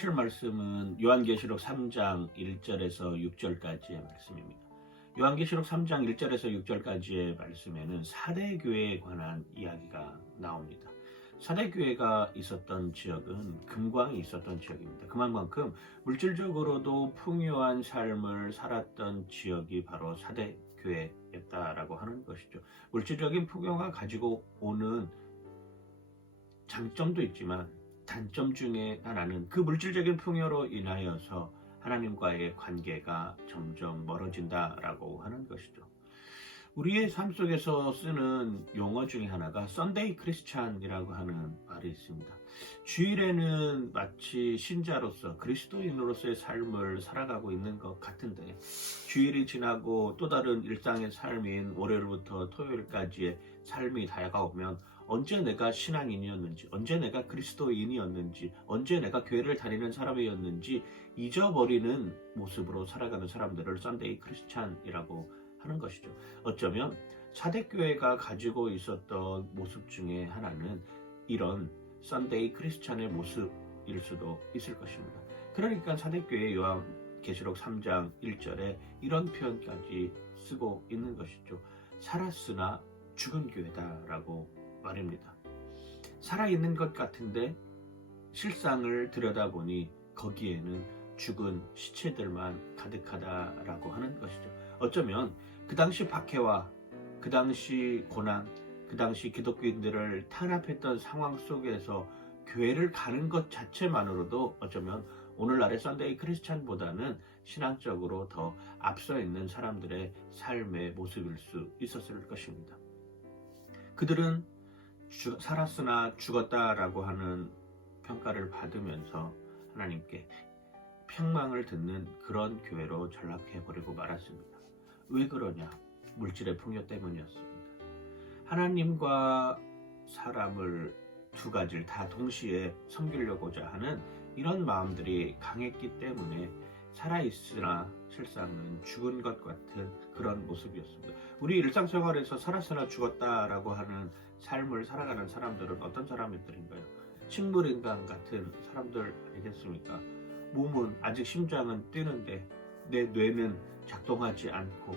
하실 말씀은 요한계시록 3장 1절에서 6절까지의 말씀입니다. 요한계시록 3장 1절에서 6절까지의 말씀에는 사대교회에 관한 이야기가 나옵니다. 사대교회가 있었던 지역은 금광이 있었던 지역입니다. 그만큼 물질적으로도 풍요한 삶을 살았던 지역이 바로 사대교회였다라고 하는 것이죠. 물질적인 풍요가 가지고 오는 장점도 있지만 단점 중에 하나는 그 물질적인 풍요로 인하여서 하나님과의 관계가 점점 멀어진다라고 하는 것이죠. 우리의 삶 속에서 쓰는 용어 중에 하나가 썬데이 크리스찬이라고 하는 말이 있습니다. 주일에는 마치 신자로서 그리스도인으로서의 삶을 살아가고 있는 것 같은데 주일이 지나고 또 다른 일상의 삶인 월요일부터 토요일까지의 삶이 다가오면 언제 내가 신앙인이었는지, 언제 내가 그리스도인이었는지, 언제 내가 교회를 다니는 사람이었는지 잊어버리는 모습으로 살아가는 사람들을 썬데이 크리스찬이라고 하는 것이죠. 어쩌면 사대교회가 가지고 있었던 모습 중에 하나는 이런 썬데이 크리스찬의 모습일 수도 있을 것입니다. 그러니까 사대교회 요한계시록 3장 1절에 이런 표현까지 쓰고 있는 것이죠. 살았으나 죽은 교회다라고 말입니다. 살아있는 것 같은데 실상을 들여다보니 거기에는 죽은 시체들만 가득하다라고 하는 것이죠. 어쩌면 그 당시 박해와 그 당시 고난, 그 당시 기독교인들을 탄압했던 상황 속에서 교회를 가는 것 자체만으로도 어쩌면 오늘날의 썬데이 크리스찬보다는 신앙적으로 더 앞서 있는 사람들의 삶의 모습일 수 있었을 것입니다. 그들은 살았으나 죽었다라고 하는 평가를 받으면서 하나님께 평망을 듣는 그런 교회로 전락해버리고 말았습니다. 왜 그러냐? 물질의 풍요 때문이었습니다. 하나님과 사람을 두 가지를 다 동시에 섬기려고자 하는 이런 마음들이 강했기 때문에 살아있으나 실상은 죽은 것 같은 그런 모습이었습니다. 우리 일상생활에서 살았으나 죽었다라고 하는 삶을 살아가는 사람들은 어떤 사람들인가요? 식물인간 같은 사람들 아니겠습니까? 몸은 아직 심장은 뛰는데 내 뇌는 작동하지 않고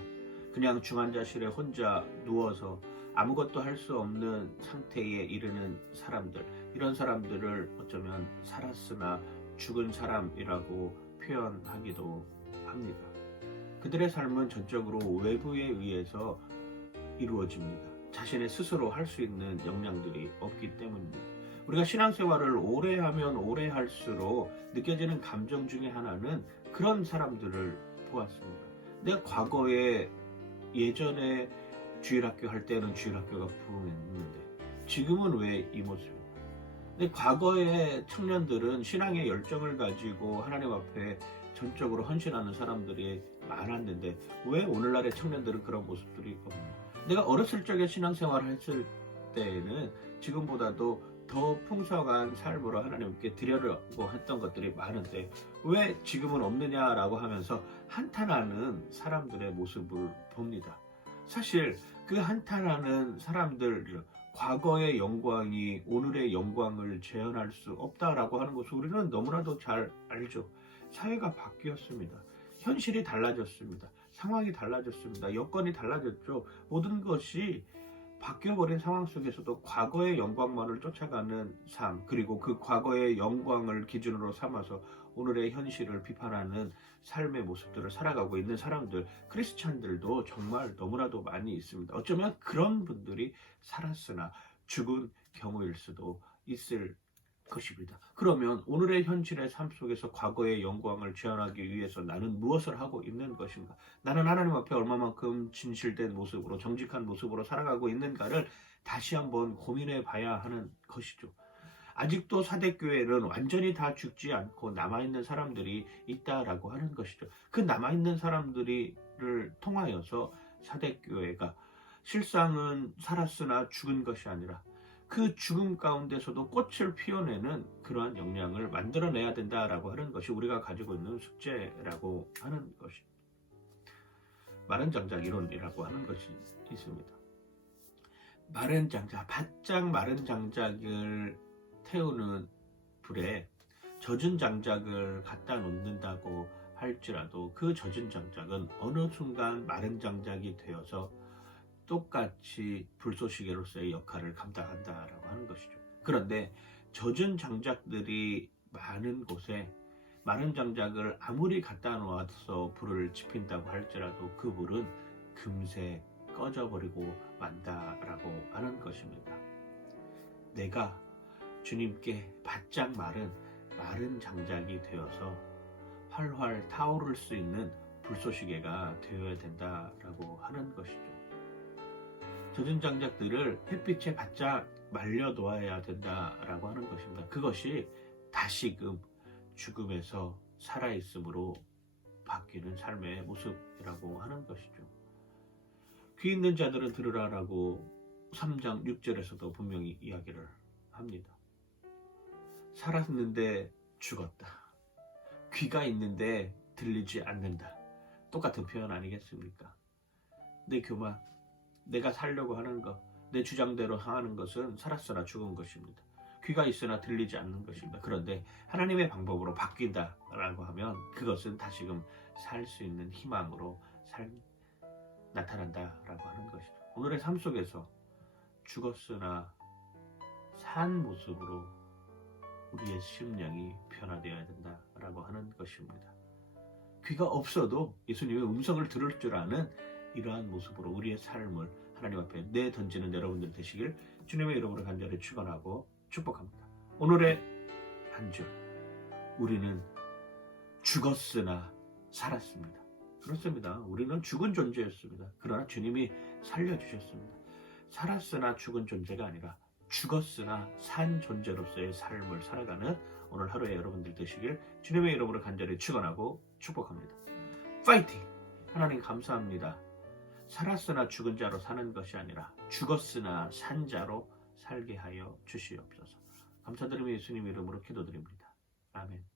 그냥 중환자실에 혼자 누워서 아무것도 할 수 없는 상태에 이르는 사람들, 이런 사람들을 어쩌면 살았으나 죽은 사람이라고 표현하기도 합니다. 그들의 삶은 전적으로 외부에 의해서 이루어집니다. 자신의 스스로 할 수 있는 역량들이 없기 때문입니다. 우리가 신앙생활을 오래 하면 오래 할수록 느껴지는 감정 중에 하나는 그런 사람들을 보았습니다. 내가 과거에 예전에 주일학교 할 때는 주일학교가 부흥했는데 지금은 왜 이 모습입니까? 근데 과거의 청년들은 신앙의 열정을 가지고 하나님 앞에 전적으로 헌신하는 사람들이 많았는데 왜 오늘날의 청년들은 그런 모습들이 없냐? 내가 어렸을 적에 신앙생활을 했을 때에는 지금보다도 더 풍성한 삶으로 하나님께 드리려고 했던 것들이 많은데 왜 지금은 없느냐라고 하면서 한탄하는 사람들의 모습을 봅니다. 사실 그 한탄하는 사람들, 과거의 영광이 오늘의 영광을 재현할 수 없다라고 하는 것을 우리는 너무나도 잘 알죠. 사회가 바뀌었습니다. 현실이 달라졌습니다. 상황이 달라졌습니다. 여건이 달라졌죠. 모든 것이 바뀌어버린 상황 속에서도 과거의 영광만을 쫓아가는 삶, 그리고 그 과거의 영광을 기준으로 삼아서 오늘의 현실을 비판하는 삶의 모습들을 살아가고 있는 사람들, 크리스찬들도 정말 너무나도 많이 있습니다. 어쩌면 그런 분들이 살았으나 죽은 경우일 수도 있을 것입니다. 그러면 오늘의 현실의 삶 속에서 과거의 영광을 재현하기 위해서 나는 무엇을 하고 있는 것인가? 나는 하나님 앞에 얼마만큼 진실된 모습으로, 정직한 모습으로 살아가고 있는가를 다시 한번 고민해 봐야 하는 것이죠. 아직도 사대교회는 완전히 다 죽지 않고 남아있는 사람들이 있다라고 하는 것이죠. 그 남아있는 사람들을 통하여서 사대교회가 실상은 살았으나 죽은 것이 아니라 그 죽음 가운데서도 꽃을 피워내는 그러한 역량을 만들어내야 된다라고 하는 것이 우리가 가지고 있는 숙제라고 하는 것이 마른 장작 이론이라고 하는 것이 있습니다. 바짝 마른 장작을 태우는 불에 젖은 장작을 갖다 놓는다고 할지라도 그 젖은 장작은 어느 순간 마른 장작이 되어서 똑같이 불쏘시개로서의 역할을 감당한다라고 하는 것이죠. 그런데 젖은 장작들이 많은 곳에 마른 장작을 아무리 갖다 놓아서 불을 지핀다고 할지라도 그 불은 금세 꺼져버리고 만다라고 하는 것입니다. 내가 주님께 바짝 마른 장작이 되어서 활활 타오를 수 있는 불쏘시개가 되어야 된다라고 하는 것이죠. 젖은 장작들을 햇빛에 바짝 말려놓아야 된다라고 하는 것입니다. 그것이 다시금 죽음에서 살아있음으로 바뀌는 삶의 모습이라고 하는 것이죠. 귀 있는 자들은 들으라라고 3장 6절에서도 분명히 이야기를 합니다. 살았는데 죽었다. 귀가 있는데 들리지 않는다. 똑같은 표현 아니겠습니까? 내 교만, 내가 살려고 하는 것, 내 주장대로 향하는 것은 살았으나 죽은 것입니다. 귀가 있으나 들리지 않는 것입니다. 그런데 하나님의 방법으로 바뀐다라고 하면 그것은 다시금 살 수 있는 희망으로 나타난다라고 하는 것이죠. 오늘의 삶 속에서 죽었으나 산 모습으로 우리의 심령이 변화되어야 된다라고 하는 것입니다. 귀가 없어도 예수님의 음성을 들을 줄 아는 이러한 모습으로 우리의 삶을 하나님 앞에 내던지는 여러분들 되시길 주님의 이름으로 간절히 축원하고 축복합니다. 오늘의 한 줄, 우리는 죽었으나 살았습니다. 그렇습니다. 우리는 죽은 존재였습니다. 그러나 주님이 살려주셨습니다. 살았으나 죽은 존재가 아니라 죽었으나 산 존재로서의 삶을 살아가는 오늘 하루의 여러분들 되시길 주님의 이름으로 간절히 축원하고 축복합니다. 파이팅! 하나님 감사합니다. 살았으나 죽은 자로 사는 것이 아니라 죽었으나 산 자로 살게 하여 주시옵소서. 감사드리며 예수님 이름으로 기도드립니다. 아멘.